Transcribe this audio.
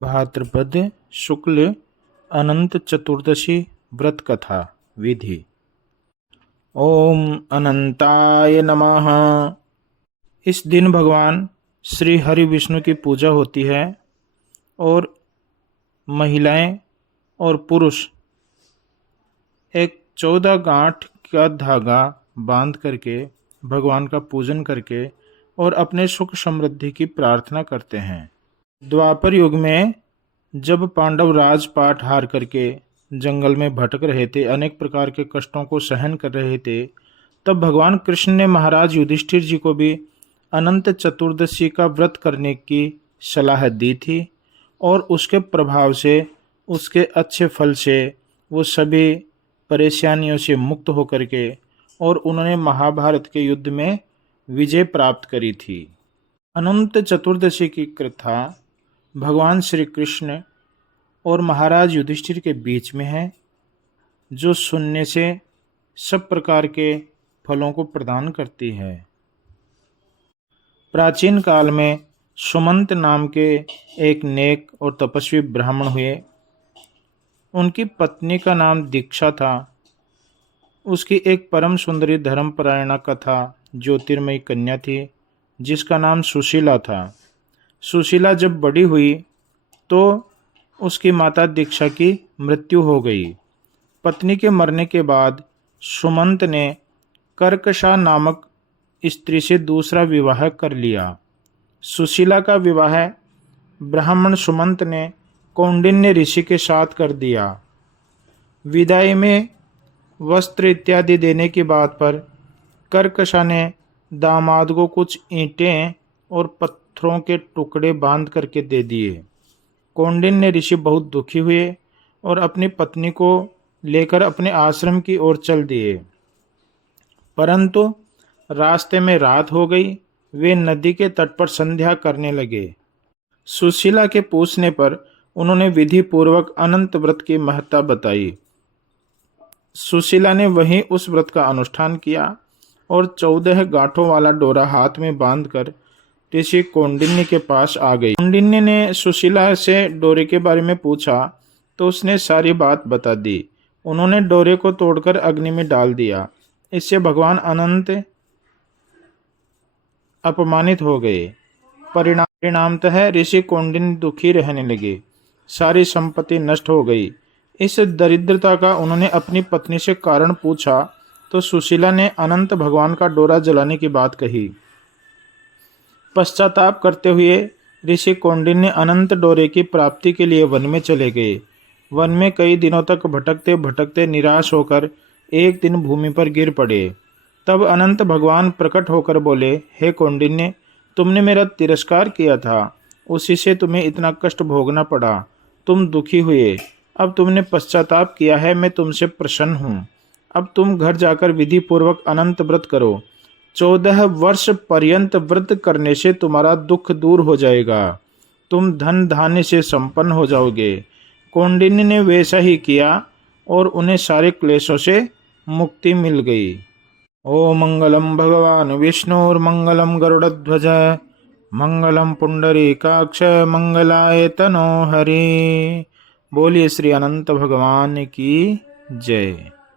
भाद्रपद शुक्ल अनंत चतुर्दशी व्रत कथा विधि। ओम अनंताय नमः। इस दिन भगवान श्री हरि विष्णु की पूजा होती है और महिलाएं और पुरुष एक 14 गांठ का धागा बांध करके भगवान का पूजन करके और अपने सुख समृद्धि की प्रार्थना करते हैं। द्वापर युग में जब पांडव राजपाट हार करके जंगल में भटक रहे थे, अनेक प्रकार के कष्टों को सहन कर रहे थे, तब भगवान कृष्ण ने महाराज युधिष्ठिर जी को भी अनंत चतुर्दशी का व्रत करने की सलाह दी थी और उसके प्रभाव से, उसके अच्छे फल से वो सभी परेशानियों से मुक्त होकर के और उन्होंने महाभारत के युद्ध में विजय प्राप्त करी थी। अनंत चतुर्दशी की कथा भगवान श्री कृष्ण और महाराज युधिष्ठिर के बीच में है, जो सुनने से सब प्रकार के फलों को प्रदान करती है। प्राचीन काल में सुमंत नाम के एक नेक और तपस्वी ब्राह्मण हुए। उनकी पत्नी का नाम दीक्षा था। उसकी एक परम सुंदरी धर्मपरायणा कथा ज्योतिर्मयी कन्या थी, जिसका नाम सुशीला था। सुशीला जब बड़ी हुई तो उसकी माता दीक्षा की मृत्यु हो गई। पत्नी के मरने के बाद सुमंत ने कर्कशा नामक स्त्री से दूसरा विवाह कर लिया। सुशीला का विवाह ब्राह्मण सुमंत ने कौंडिन्य ऋषि के साथ कर दिया। विदाई में वस्त्र इत्यादि देने की बात पर कर्कशा ने दामाद को कुछ ईंटें और पत्थरों के टुकड़े बांध करके दे दिए। कौंडिन्य ऋषि बहुत दुखी हुए और अपनी पत्नी को लेकर अपने आश्रम की ओर चल दिए, परंतु रास्ते में रात हो गई। वे नदी के तट पर संध्या करने लगे। सुशीला के पूछने पर उन्होंने विधि पूर्वक अनंत व्रत की महत्ता बताई। सुशीला ने वहीं उस व्रत का अनुष्ठान किया और 14 गांठों वाला डोरा हाथ में बांधकर ऋषि कौंडिन्य के पास आ गई। कौंडिन्य ने सुशीला से डोरे के बारे में पूछा तो उसने सारी बात बता दी। उन्होंने डोरे को तोड़कर अग्नि में डाल दिया। इससे भगवान अनंत अपमानित हो गए। परिणामतः ऋषि कौंडिन्य दुखी रहने लगे। सारी संपत्ति नष्ट हो गई। इस दरिद्रता का उन्होंने अपनी पत्नी से कारण पूछा तो सुशीला ने अनंत भगवान का डोरा जलाने की बात कही। पश्चाताप करते हुए ऋषि कौंडिन्य अनंत डोरे की प्राप्ति के लिए वन में चले गए। वन में कई दिनों तक भटकते भटकते निराश होकर एक दिन भूमि पर गिर पड़े। तब अनंत भगवान प्रकट होकर बोले, हे कौंडिन्य, तुमने मेरा तिरस्कार किया था, उसी से तुम्हें इतना कष्ट भोगना पड़ा। तुम दुखी हुए, अब तुमने पश्चाताप किया है, मैं तुमसे प्रसन्न हूँ। अब तुम घर जाकर विधि पूर्वक अनंत व्रत करो। 14 वर्ष पर्यंत व्रत करने से तुम्हारा दुख दूर हो जाएगा। तुम धन धान्य से संपन्न हो जाओगे। कौंडिन्य ने वैसा ही किया और उन्हें सारे क्लेशों से मुक्ति मिल गई। ओम मंगलम भगवान विष्णुर्मंगलम गरुड़ध्वज मंगलम पुंडरीकाक्ष मंगलाय तनो हरि। बोलिए श्री अनंत भगवान की जय।